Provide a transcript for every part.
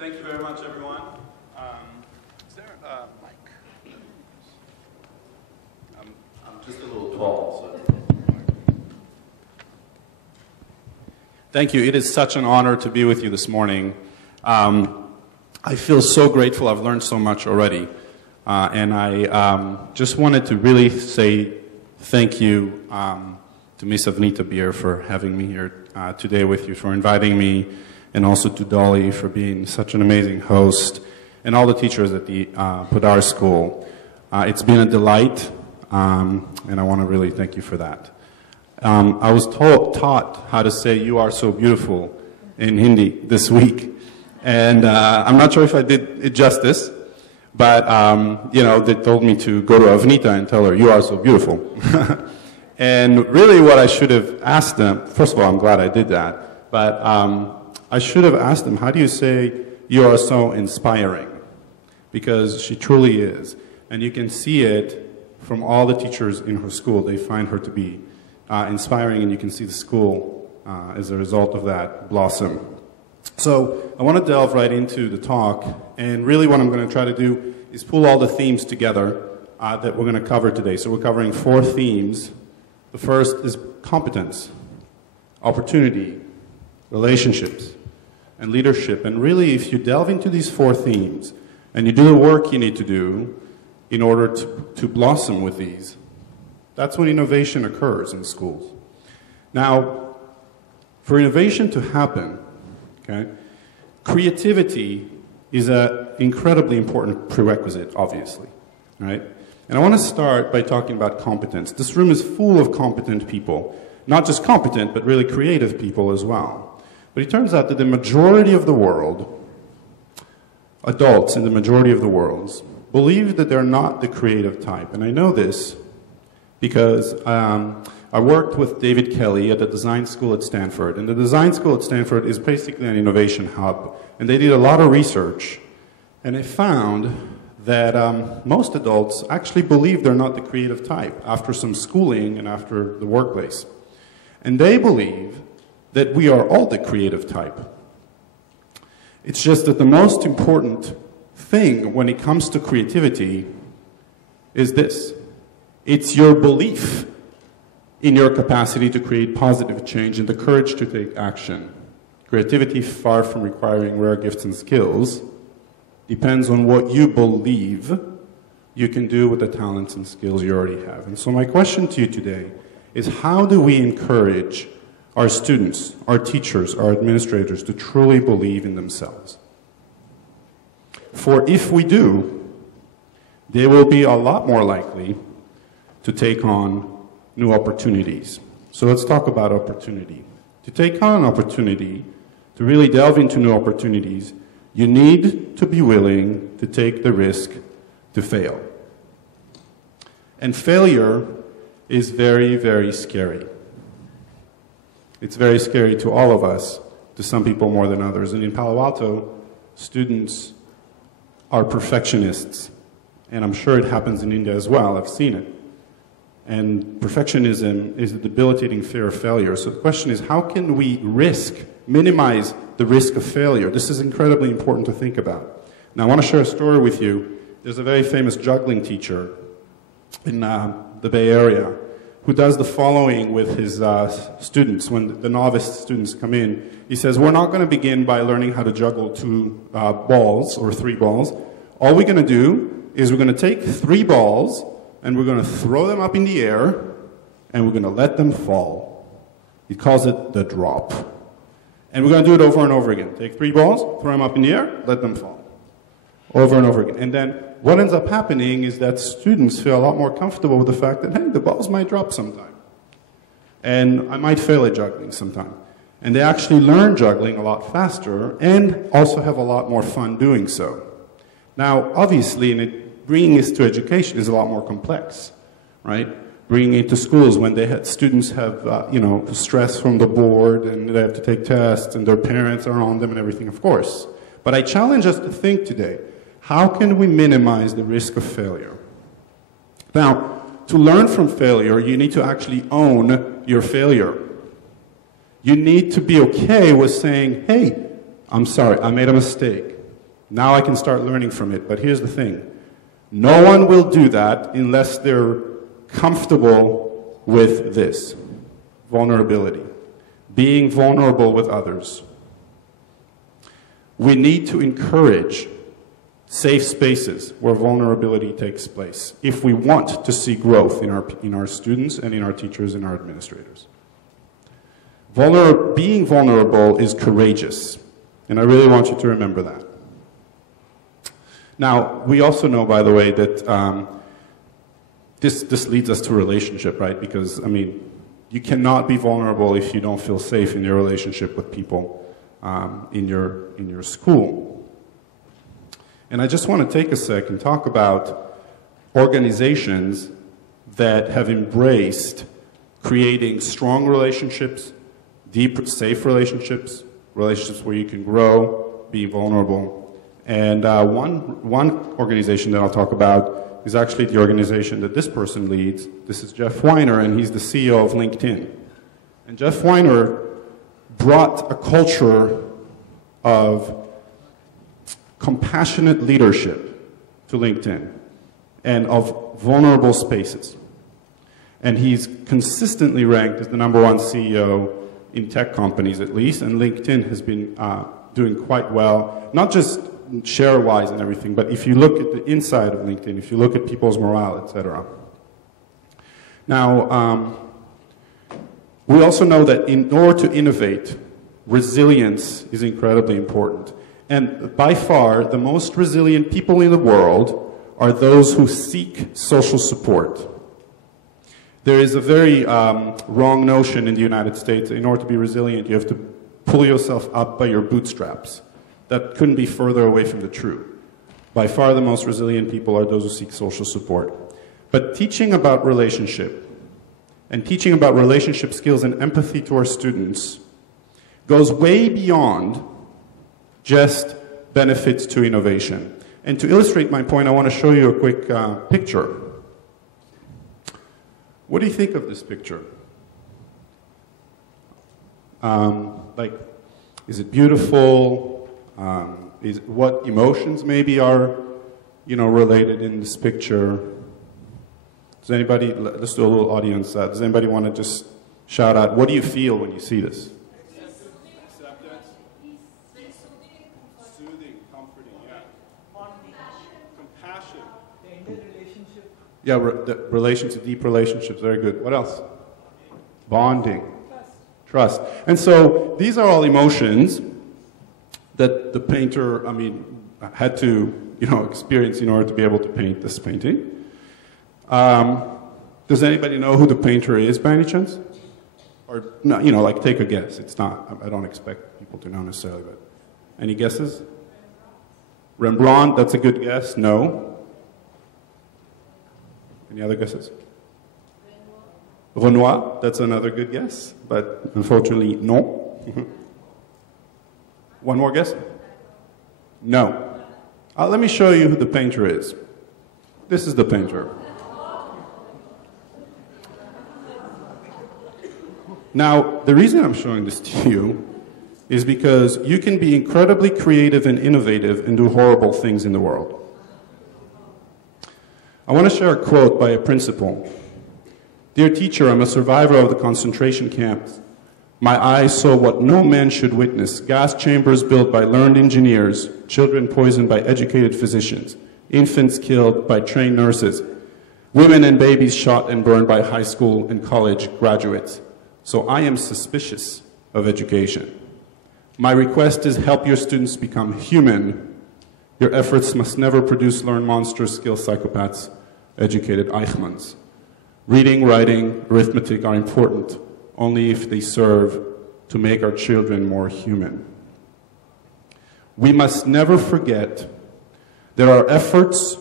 Thank you very much, everyone. Is there a mic? I'm just a little tall, so. Thank you. It is such an honor to be with you this morning. I feel so grateful. I've learned so much already. And I just wanted to really say thank you to Ms. Avnita Beer for having me here today with you, for inviting me, and also to Dolly for being such an amazing host, and all the teachers at the Podar School. It's been a delight, and I want to really thank you for that. I was taught how to say "you are so beautiful" in Hindi this week, and I'm not sure if I did it justice, but you know, they told me to go to Avnita and tell her "you are so beautiful." And really what I should have asked them, first of all, I'm glad I did that, but I should have asked them, how do you say "you are so inspiring"? Because she truly is. And you can see it from all the teachers in her school. They find her to be inspiring, and you can see the school, as a result of that, blossom. So I want to delve right into the talk, and really what I'm going to try to do is pull all the themes together that we're going to cover today. So we're covering 4 themes. The first is competence, opportunity, relationships, and leadership. And really, if you delve into these 4 themes, and you do the work you need to do in order to blossom with these, that's when innovation occurs in schools. Now, for innovation to happen, okay, creativity is an incredibly important prerequisite, obviously, right? And I want to start by talking about competence. This room is full of competent people. Not just competent, but really creative people as well. But it turns out that the majority of the world, adults in the majority of the world, believe that they're not the creative type. And I know this because I worked with David Kelly at the design school at Stanford. And the design school at Stanford is basically an innovation hub. And they did a lot of research. And they found that most adults actually believe they're not the creative type after some schooling and after the workplace. And they believe that we are all the creative type. It's just that the most important thing when it comes to creativity is this. It's your belief in your capacity to create positive change and the courage to take action. Creativity, far from requiring rare gifts and skills, depends on what you believe you can do with the talents and skills you already have. And so my question to you today is, how do we encourage our students, our teachers, our administrators to truly believe in themselves? For if we do, they will be a lot more likely to take on new opportunities. So let's talk about opportunity. To take on an opportunity, to really delve into new opportunities, you need to be willing to take the risk to fail. And failure is very, very scary. It's very scary to all of us, to some people more than others. And in Palo Alto, students are perfectionists. And I'm sure it happens in India as well. I've seen it. And perfectionism is a debilitating fear of failure. So the question is, how can we minimize the risk of failure? This is incredibly important to think about. Now, I want to share a story with you. There's a very famous juggling teacher in the Bay Area who does the following with his students. When the novice students come in, he says, we're not going to begin by learning how to juggle 2 balls or 3 balls. All we're going to do is we're going to take 3 balls and we're going to throw them up in the air and we're going to let them fall. He calls it the drop. And we're going to do it over and over again. Take 3 balls, throw them up in the air, let them fall. Over and over again. And then what ends up happening is that students feel a lot more comfortable with the fact that, hey, the balls might drop sometime. And I might fail at juggling sometime. And they actually learn juggling a lot faster and also have a lot more fun doing so. Now, obviously, bringing this to education is a lot more complex, right? Bringing it to schools when students have, stress from the board and they have to take tests and their parents are on them and everything, of course. But I challenge us to think today, how can we minimize the risk of failure? Now, to learn from failure, you need to actually own your failure. You need to be okay with saying, hey, I'm sorry, I made a mistake. Now I can start learning from it. But here's the thing. No one will do that unless they're comfortable with this. Vulnerability. Being vulnerable with others. We need to encourage safe spaces where vulnerability takes place if we want to see growth in our students and in our teachers and our administrators. Being vulnerable is courageous, and I really want you to remember that. Now, we also know, by the way, that this leads us to relationship, right? Because, I mean, you cannot be vulnerable if you don't feel safe in your relationship with people in your school. And I just want to take a sec and talk about organizations that have embraced creating strong relationships, deep, safe relationships, relationships where you can grow, be vulnerable. And one organization that I'll talk about is actually the organization that this person leads. This is Jeff Weiner, and he's the CEO of LinkedIn. And Jeff Weiner brought a culture of compassionate leadership to LinkedIn and of vulnerable spaces. And he's consistently ranked as the #1 CEO in tech companies, at least, and LinkedIn has been doing quite well, not just share-wise and everything, but if you look at the inside of LinkedIn, if you look at people's morale, etc. Now, we also know that in order to innovate, resilience is incredibly important. And by far, the most resilient people in the world are those who seek social support. There is a very wrong notion in the United States. In order to be resilient, you have to pull yourself up by your bootstraps. That couldn't be further away from the truth. By far, the most resilient people are those who seek social support. But teaching about relationship and teaching about relationship skills and empathy to our students goes way beyond just benefits to innovation. And to illustrate my point, I want to show you a quick picture. What do you think of this picture? Is it beautiful? What emotions maybe are, related in this picture? Does anybody, let's do a little audience, does anybody want to just shout out, what do you feel when you see this? Acceptance. Soothing, comforting, yeah. Compassion. Yeah, deep relationships, very good. What else? Bonding. Trust. And so these are all emotions that the painter, had to, experience in order to be able to paint this painting. Does anybody know who the painter is by any chance? Or, no, take a guess. It's not, I don't expect people to know necessarily, but any guesses? Rembrandt, that's a good guess. No. Any other guesses? Renoir, that's another good guess, but unfortunately, no. One more guess? No. Let me show you who the painter is. This is the painter. Now, the reason I'm showing this to you is because you can be incredibly creative and innovative and do horrible things in the world. I want to share a quote by a principal. Dear teacher, I'm a survivor of the concentration camps. My eyes saw what no man should witness, gas chambers built by learned engineers, children poisoned by educated physicians, infants killed by trained nurses, women and babies shot and burned by high school and college graduates. So I am suspicious of education. My request is help your students become human. Your efforts must never produce learn monsters, skill psychopaths, educated Eichmanns. Reading, writing, arithmetic are important only if they serve to make our children more human. We must never forget that our efforts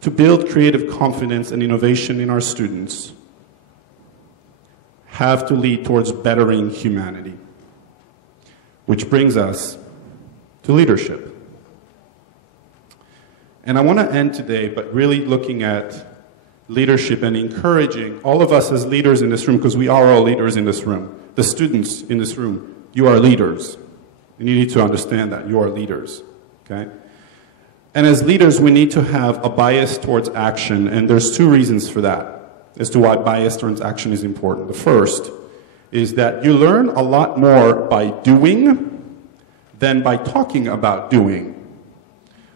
to build creative confidence and innovation in our students have to lead towards bettering humanity. Which brings us to leadership. And I want to end today by really looking at leadership and encouraging all of us as leaders in this room, because we are all leaders in this room. The students in this room, you are leaders. And you need to understand that. You are leaders. Okay? And as leaders, we need to have a bias towards action, and there's two reasons for that, as to why bias towards action is important. The first is that you learn a lot more by doing than by talking about doing.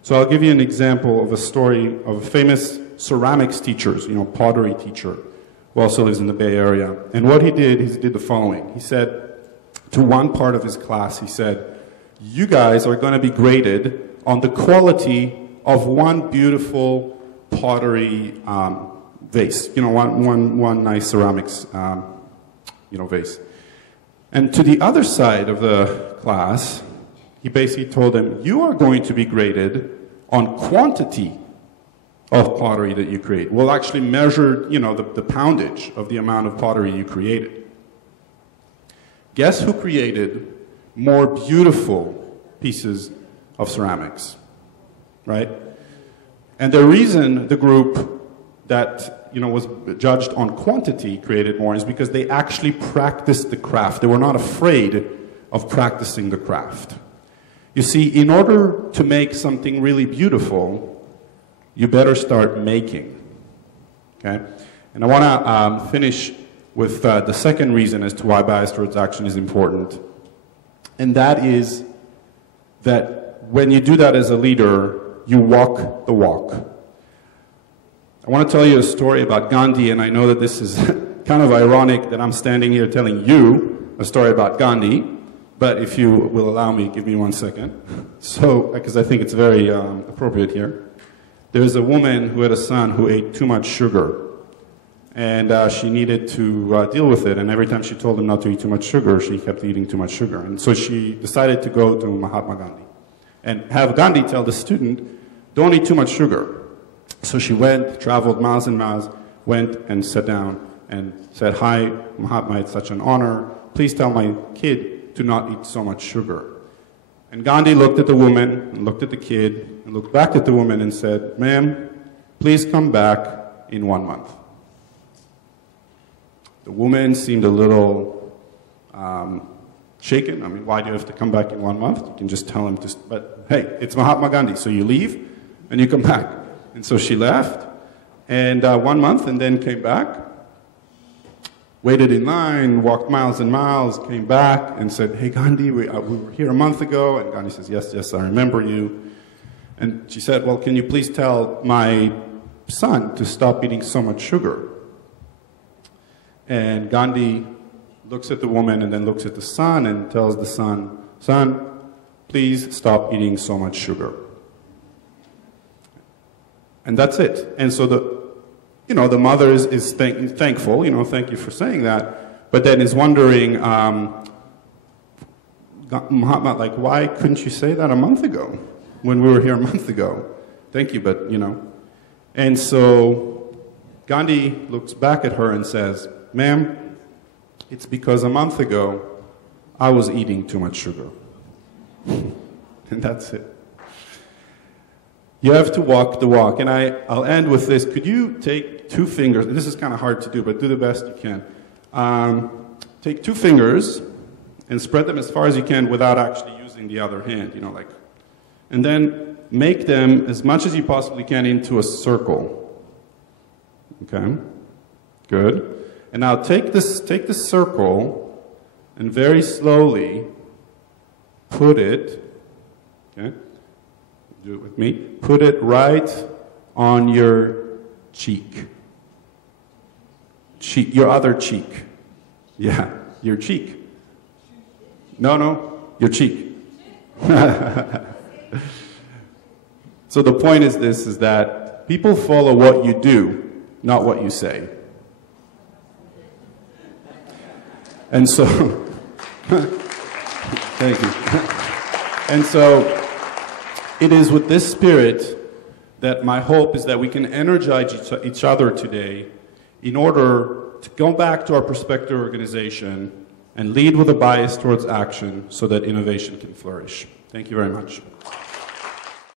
So I'll give you an example of a story of a famous ceramics teacher, pottery teacher, who also lives in the Bay Area. And what he did the following. He said to one part of his class, he said, you guys are going to be graded on the quality of one beautiful pottery vase, one nice ceramics, vase. And to the other side of the class, he basically told them, you are going to be graded on quantity of pottery that you create. We'll actually measure, the poundage of the amount of pottery you created. Guess who created more beautiful pieces of ceramics, right? And the reason the group that was judged on quantity created more is because they actually practiced the craft. They were not afraid of practicing the craft. You see, in order to make something really beautiful, you better start making, okay? And I want to finish with the second reason as to why bias towards action is important, and that is that when you do that as a leader, you walk the walk. I want to tell you a story about Gandhi, and I know that this is kind of ironic that I'm standing here telling you a story about Gandhi, but if you will allow me, give me 1 second. So, because I think it's very appropriate here. There's a woman who had a son who ate too much sugar, and she needed to deal with it, and every time she told him not to eat too much sugar, she kept eating too much sugar. And so she decided to go to Mahatma Gandhi and have Gandhi tell the student, don't eat too much sugar. So she went, traveled miles and miles, went and sat down and said, hi, Mahatma, it's such an honor. Please tell my kid to not eat so much sugar. And Gandhi looked at the woman, and looked at the kid, and looked back at the woman and said, ma'am, please come back in 1 month. The woman seemed a little shaken. I mean, why do you have to come back in 1 month? You can just tell him to, but hey, it's Mahatma Gandhi, so you leave and you come back. And so she left, and 1 month, and then came back, waited in line, walked miles and miles, came back and said, hey Gandhi, we were here a month ago. And Gandhi says, yes, I remember you. And she said, well, can you please tell my son to stop eating so much sugar? And Gandhi looks at the woman and then looks at the son and tells the son, son, please stop eating so much sugar. And that's it. And so the mother is thankful, thank you for saying that, but then is wondering, Mahatma, like, why couldn't you say that a month ago when we were here a month ago? Thank you, but, And so Gandhi looks back at her and says, ma'am, it's because a month ago I was eating too much sugar. And that's it. You have to walk the walk. And I'll end with this. Could you take 2 fingers, and this is kind of hard to do, but do the best you can. Take 2 fingers and spread them as far as you can without actually using the other hand, and then make them as much as you possibly can into a circle. Okay? Good. And now take this circle and very slowly put it, okay? Do it with me. Put it right on your cheek. Your other cheek. Yeah, your cheek. No, your cheek. So the point is this, is that people follow what you do, not what you say. And so, thank you. And so, it is with this spirit that my hope is that we can energize each other today in order to go back to our prospective organization and lead with a bias towards action so that innovation can flourish. Thank you very much.